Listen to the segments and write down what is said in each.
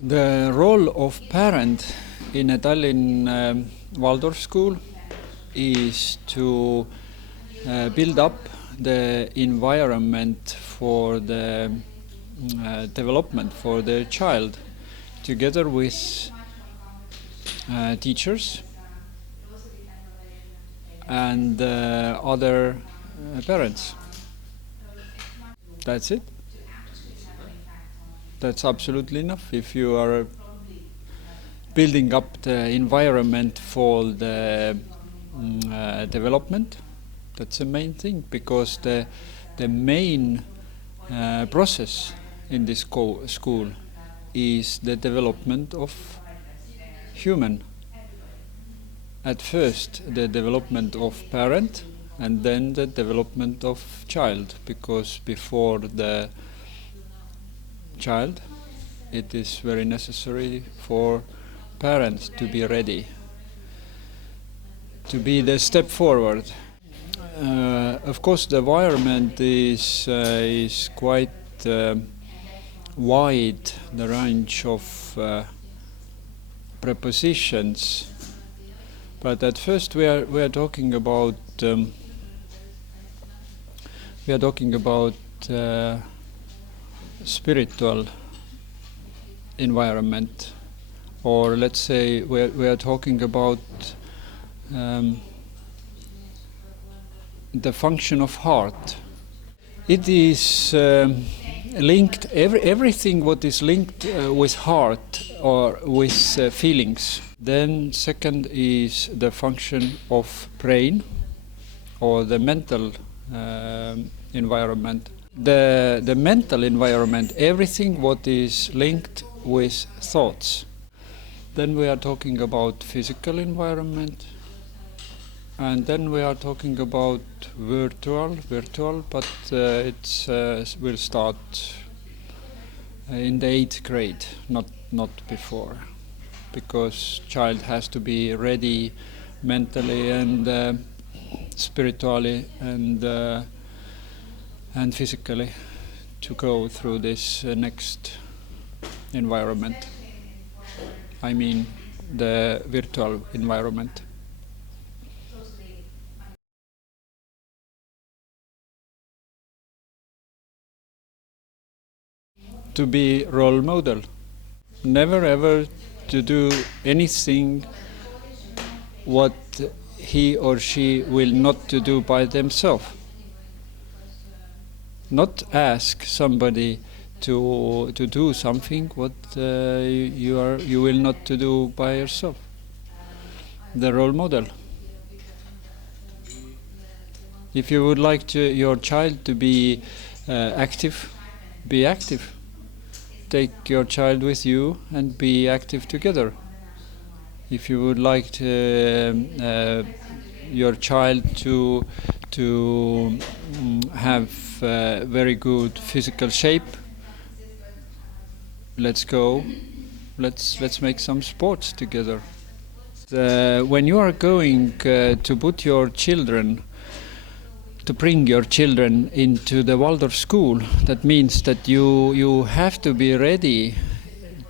The role of parent in a Tallinn Waldorf school is to build up the environment for the development for the child, together with teachers and other parents. That's it. That's absolutely enough. If you are building up the environment for the development, that's the main thing, because the main process in this school is the development of human. At first, the development of parent, and then the development of child, because before the child, it is very necessary for parents to be ready, to be the step forward. Of course, the environment is quite wide, the range of prepositions, but at first we are talking about spiritual environment, or let's say we are talking about the function of heart. It is linked, everything what is linked with heart or with feelings. Then second is the function of brain or the mental environment. The mental environment, everything what is linked with thoughts. Then we are talking about physical environment, and then we are talking about virtual, but it will start in the 8th grade, not before, because child has to be ready mentally and spiritually and physically to go through this next environment. I mean the virtual environment. To be role model. Never ever to do anything what he or she will not to do by themselves. Not ask somebody to do something what you will not to do by yourself. The role model. If you would like your child to be active, be active. Take your child with you and be active together. If you would like your child to have very good physical shape, let's go. Let's make some sports together. When you are going to put your children, to bring your children into the Waldorf school, that means that you have to be ready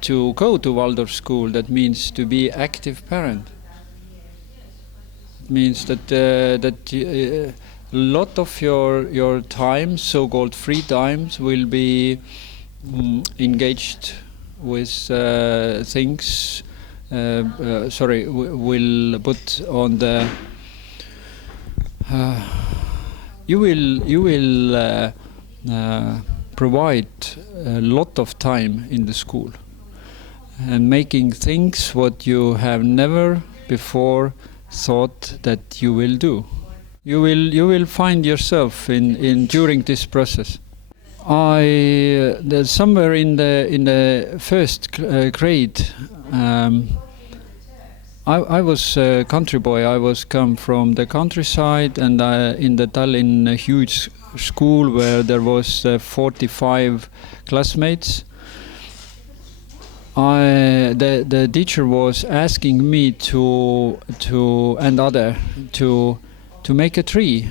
to go to Waldorf school. That means to be active parent. It means that a lot of your time, so-called free times, will be engaged with things. Will put on the. You will provide a lot of time in the school and making things what you have never before thought that you will do. You will find yourself in during this process. Somewhere in the first grade, I was a country boy. I was come from the countryside, and in the Tallinn huge school where there was 45 classmates. The teacher was asking me to make a tree,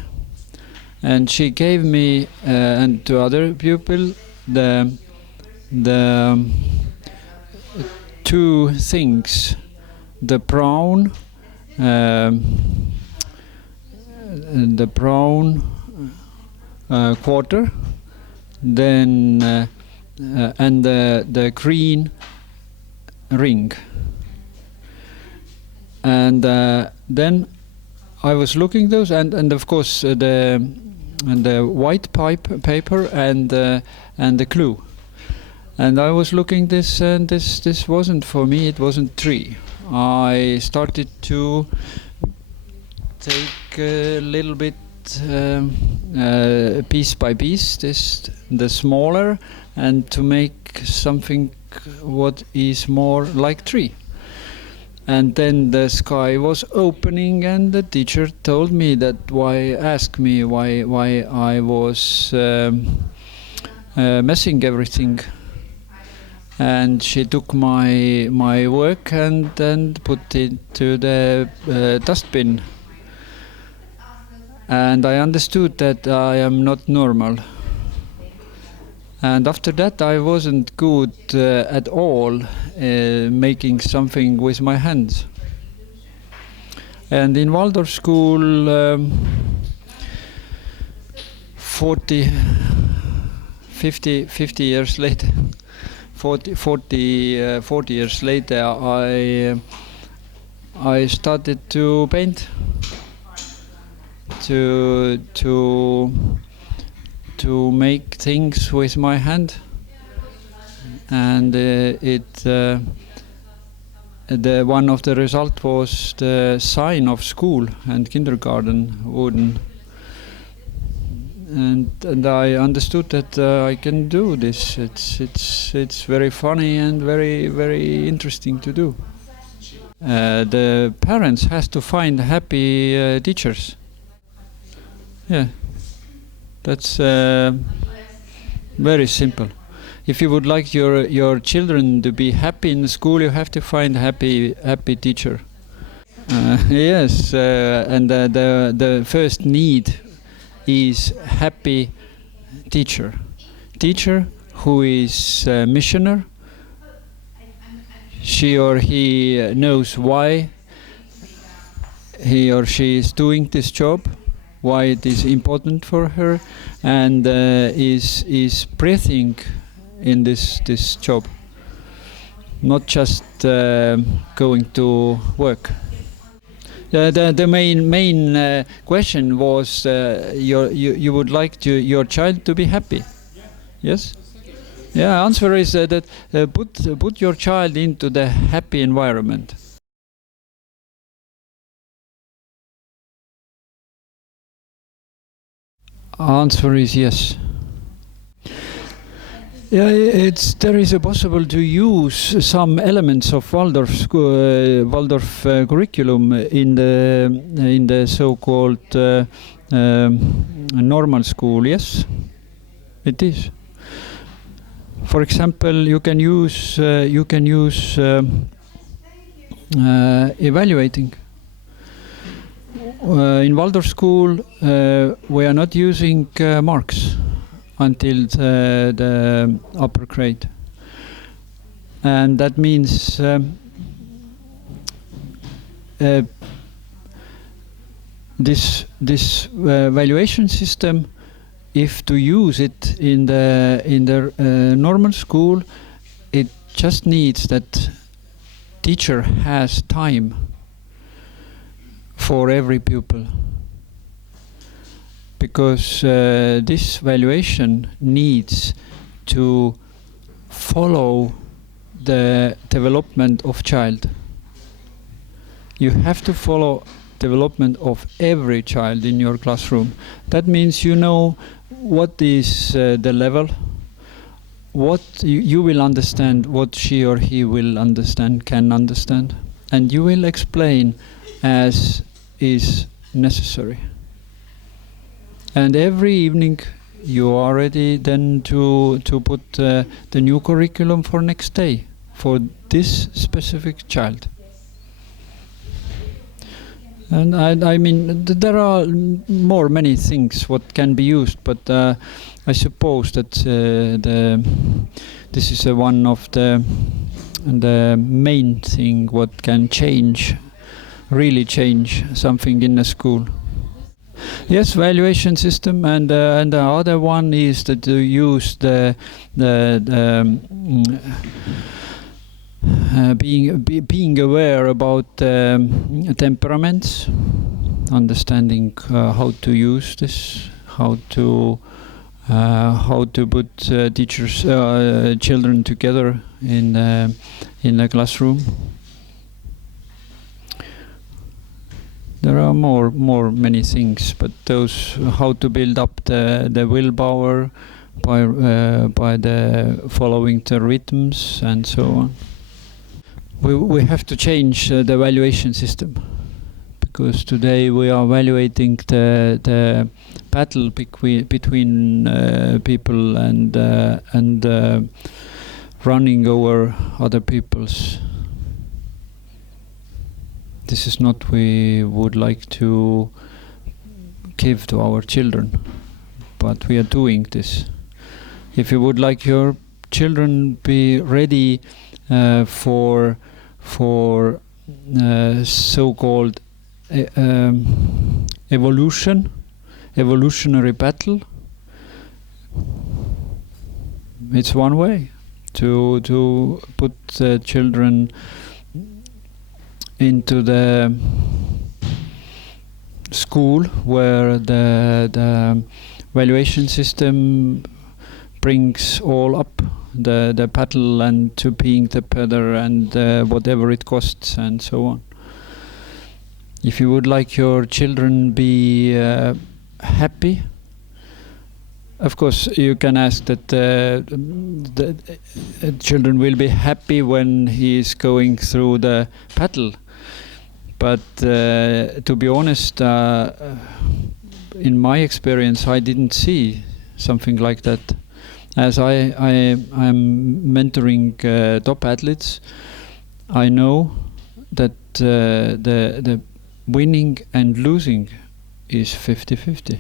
and she gave me and to other people the two things: the brown quarter, then and the green ring. And then I was looking those, and of course the white paper and the glue. And I was looking this, and this wasn't for me. It wasn't tree. I started to take a little bit piece by piece, the smaller, and to make something what is more like tree. And then the sky was opening, and the teacher told me that asked me why I was messing everything. And she took my work and then put it to the dustbin. And I understood that I am not normal. And after that I wasn't good at all making something with my hands. And in Waldorf school 40 years later, 40 years later, I started to paint, to make things with my hand, and the one of the result was the sign of school and kindergarten wooden, and I understood that I can do this. It's very funny and very interesting to do. The parents has to find happy teachers. Yeah. That's very simple. If you would like your children to be happy in school, you have to find happy teacher. Yes, and the first need is happy teacher. Teacher who is a missioner. She or he knows why he or she is doing this job, why it is important for her, and is breathing in this job, not just going to work. The main question was you would like your child to be happy. Yes? Yeah, answer is that put your child into the happy environment. Answer is yes. Yeah, there is a possible to use some elements of Waldorf curriculum in the so-called normal school. Yes, it is. For example, you can use evaluating. In Waldorf school, we are not using marks until the upper grade, and that means this valuation system, if to use it in the normal school, it just needs that teacher has time for every pupil, because this valuation needs to follow the development of child. You have to follow development of every child in your classroom. That means you know what is the level, what you will understand, what she or he will understand, can understand, and you will explain as is necessary. And every evening you are ready then to put the new curriculum for next day for this specific child. And I mean, there are many things what can be used, but I suppose that this is one of the the main thing what can really change something in a school. Yes, valuation system, and the other one is that you use being aware about temperaments, understanding how to use this, how to put children together in a classroom. There are many things, but those how to build up the willpower by the following the rhythms and so on. We have to change the evaluation system, because today we are evaluating the battle between people and running over other people's. This is not we would like to give to our children, but we are doing this. If you would like your children be ready for so-called evolutionary battle, it's one way to put the children into the school where the valuation system brings all up the battle and to being the better and whatever it costs and so on. If you would like your children be happy, of course you can ask that the children will be happy when he is going through the battle. But to be honest, in my experience, I didn't see something like that. As I'm mentoring top athletes, I know that the winning and losing is 50-50.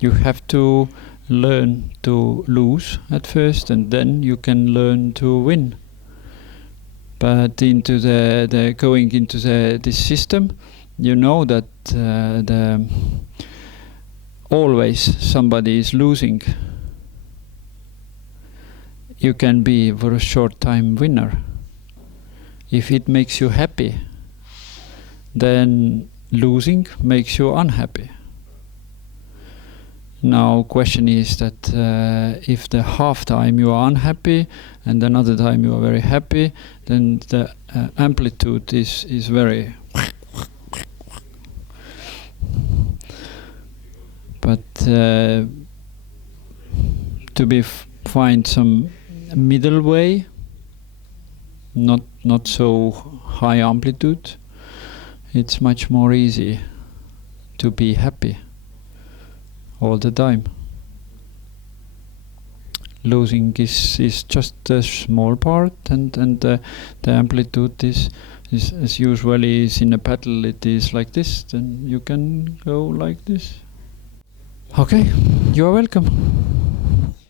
You have to learn to lose at first, and then you can learn to win. But into the going into this system, you know that always somebody is losing. You can be for a short time winner. If it makes you happy, then losing makes you unhappy. Now, question is that if the half time you are unhappy and another time you are very happy, then the amplitude is very. But to find some middle way, not so high amplitude, it's much more easy to be happy all the time. Losing is just a small part, and the amplitude is as usually is in a battle. It is like this. Then you can go like this. Okay, you are welcome.